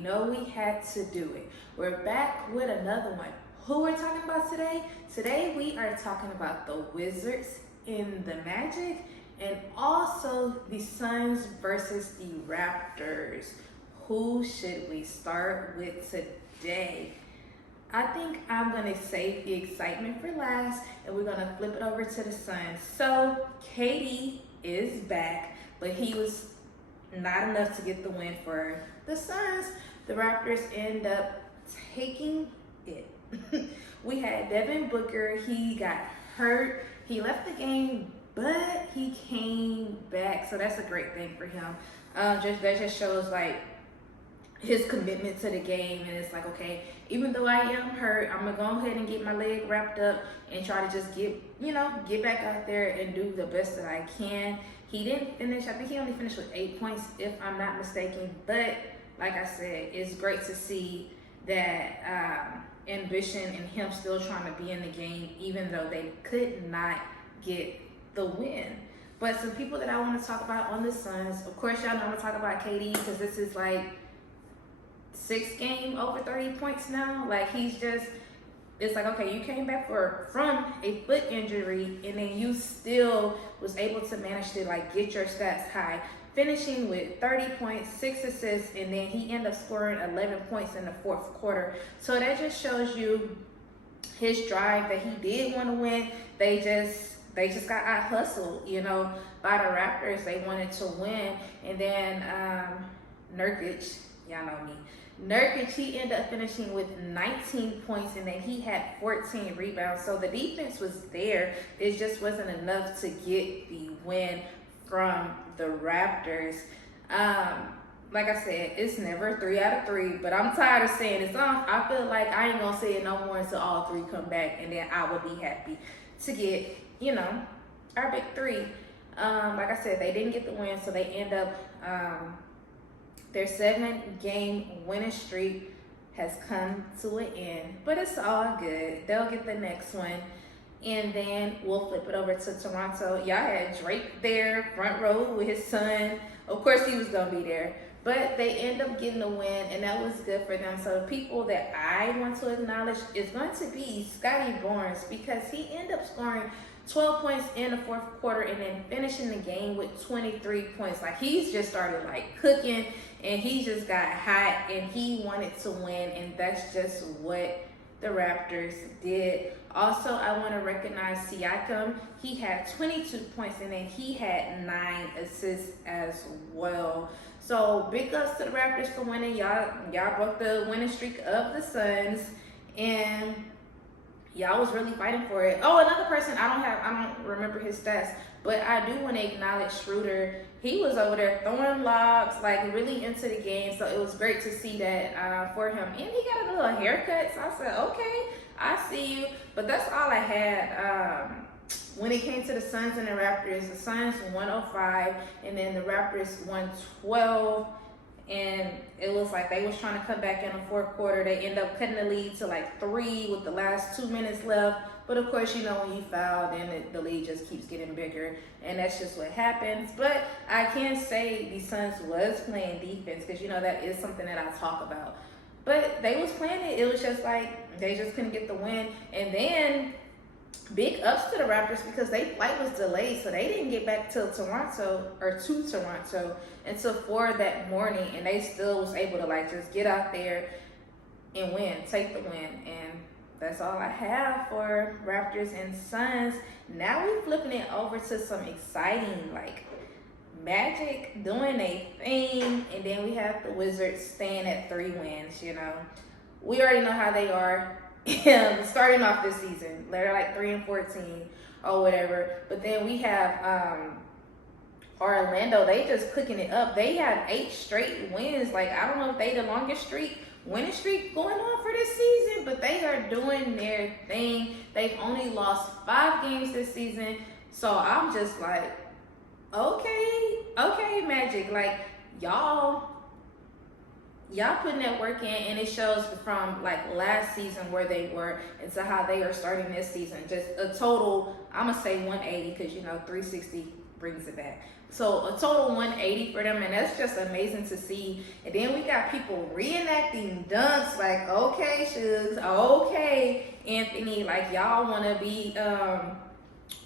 know we had to do it. We're back with another one. Who we're talking about today? Today we are talking about the Wizards in the Magic and also the Suns versus the Raptors. Who should we start with today? I think I'm going to save the excitement for last and we're going to flip it over to the Suns. So KD is back, but he was not enough to get the win for the Suns. The Raptors end up taking it. We had Devin Booker. He got hurt. He left the game, but he came back. So that's a great thing for him. That just shows like his commitment to the game. And it's like, okay, even though I am hurt, I'm gonna go ahead and get my leg wrapped up and try to just get back out there and do the best that I can. He didn't finish. I think he only finished with 8 points, if I'm not mistaken. But like I said, it's great to see that ambition and him still trying to be in the game, even though they could not get the win. But some people that I want to talk about on the Suns, of course, y'all know I'm going to talk about KD because this is like 6 game over 30 points now. Like it's like, okay, you came back from a foot injury and then you still was able to manage to like get your stats high, finishing with 30 points, 6 assists, and then he ended up scoring 11 points in the fourth quarter. So that just shows you his drive that he did want to win. They just got out hustled, by the Raptors. They wanted to win. And then Nurkic, y'all know me. Nurkic, he ended up finishing with 19 points and then he had 14 rebounds. So the defense was there. It just wasn't enough to get the win from the Raptors. Like I said, it's never 3 out of 3, but I'm tired of saying it. So I feel like I ain't gonna say it no more until all 3 come back, and then I would be happy to get, our big 3. Like I said, they didn't get the win, so they end up their 7-game winning streak has come to an end, but it's all good. They'll get the next one. And then we'll flip it over to Toronto. Y'all had Drake there, front row with his son. Of course, he was going to be there. But they end up getting the win, and that was good for them. So the people that I want to acknowledge is going to be Scotty Barnes, because he ended up scoring 12 points in the fourth quarter and then finishing the game with 23 points. Like, he's just started, like, cooking, and he just got hot, and he wanted to win, and that's just what the Raptors did. Also, I want to recognize Siakam. He had 22 points and then he had 9 assists as well. So big ups to the Raptors for winning. Y'all broke the winning streak of the Suns, and y'all was really fighting for it. Oh, another person I don't remember his stats, but I do want to acknowledge Schroeder. He was over there throwing lobs, like really into the game. So it was great to see that for him. And he got a little haircut. So I said, okay, I see you. But that's all I had. When it came to the Suns and the Raptors, the Suns 105 and then the Raptors 112. And it was like they was trying to come back in the fourth quarter. They end up cutting the lead to like 3 with the last 2 minutes left. But of course, when you foul, then the lead just keeps getting bigger. And that's just what happens. But I can say the Suns was playing defense because, that is something that I talk about. But they was playing it. It was just like they just couldn't get the win. And then big ups to the Raptors because their flight was delayed. So they didn't get back to Toronto until 4 that morning. And they still was able to like just get out there and win, take the win. And that's all I have for Raptors and Suns. Now we're flipping it over to some exciting, like Magic doing a thing, and then we have the Wizards staying at 3 wins. We already know how they are. Starting off this season, they're like 3-14 or whatever. But then we have Orlando. They just cooking it up. They have 8 straight wins. Like, I don't know if they the longest winning streak going on for this season, but they are doing their thing. They've only lost 5 games this season. So I'm just like, okay, Magic. Like, y'all putting that work in, and it shows from like last season where they were and to how they are starting this season. Just a total, I'm gonna say 180 because 360 brings it back. So a total 180 for them, and that's just amazing to see. And then we got people reenacting dunks, like, okay, Suggs, okay, Anthony, like y'all want to be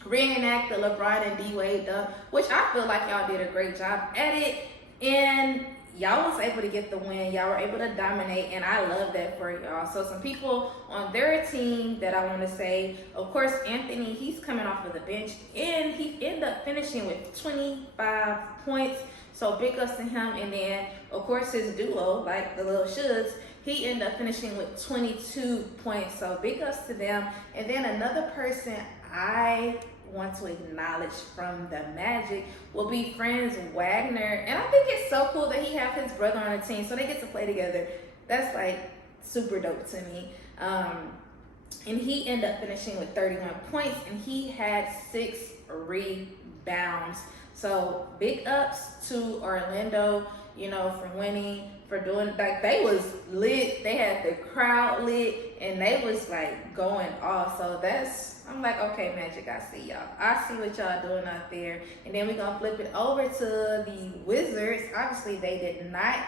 reenact the LeBron and D-Wade dunk, which I feel like y'all did a great job at it. And y'all was able to get the win. Y'all were able to dominate, and I love that for y'all. So some people on their team that I want to say, of course, Anthony, he's coming off of the bench, and he ended up finishing with 25 points. So big ups to him. And then, of course, his duo, like the little Suggs, he ended up finishing with 22 points. So big ups to them. And then another person I want to acknowledge from the Magic will be Franz Wagner. And I think it's so cool that he have his brother on the team, so they get to play together. That's like super dope to me. And he ended up finishing with 31 points, and he had 6 rebounds. So big ups to Orlando, you know, for winning, for doing, like, they was lit. They had the crowd lit, and they was like going off. So that's, I'm like, okay, Magic, I see y'all. I see what y'all doing out there. And then we're gonna flip it over to the Wizards. Obviously, they did not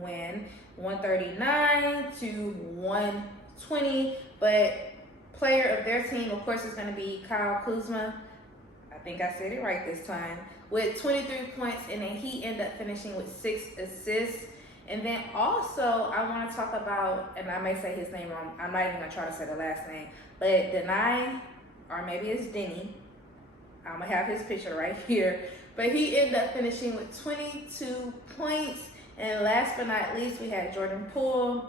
win, 139 to 120, but player of their team, of course, is gonna be Kyle Kuzma. I think I said it right this time, with 23 points, and then he ended up finishing with 6 assists. And then also, I want to talk about, and I may say his name wrong, I'm not even going to try to say the last name, but Denai, or maybe it's Denny, I'm going to have his picture right here, but he ended up finishing with 22 points. And last but not least, we had Jordan Poole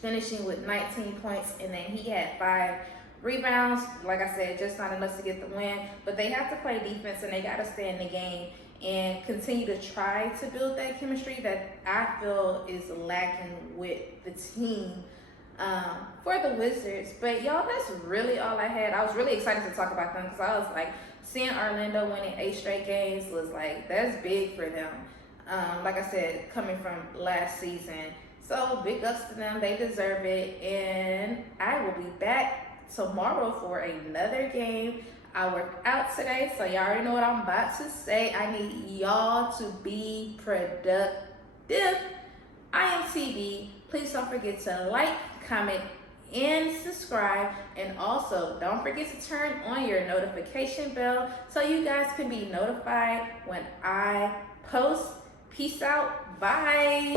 finishing with 19 points, and then he had 5 rebounds. Like I said, just not enough to get the win, but they have to play defense, and they got to stay in the game and continue to try to build that chemistry that I feel is lacking with the team for the Wizards. But y'all, that's really all I had. I was really excited to talk about them because I was like, seeing Orlando winning 8 straight games was like, that's big for them. Like I said, coming from last season. So big ups to them, they deserve it. And I will be back tomorrow for another game. I worked out today, so y'all already know what I'm about to say. I need y'all to be productive. I am TV. Please don't forget to like, comment, and subscribe. And also, don't forget to turn on your notification bell so you guys can be notified when I post. Peace out. Bye.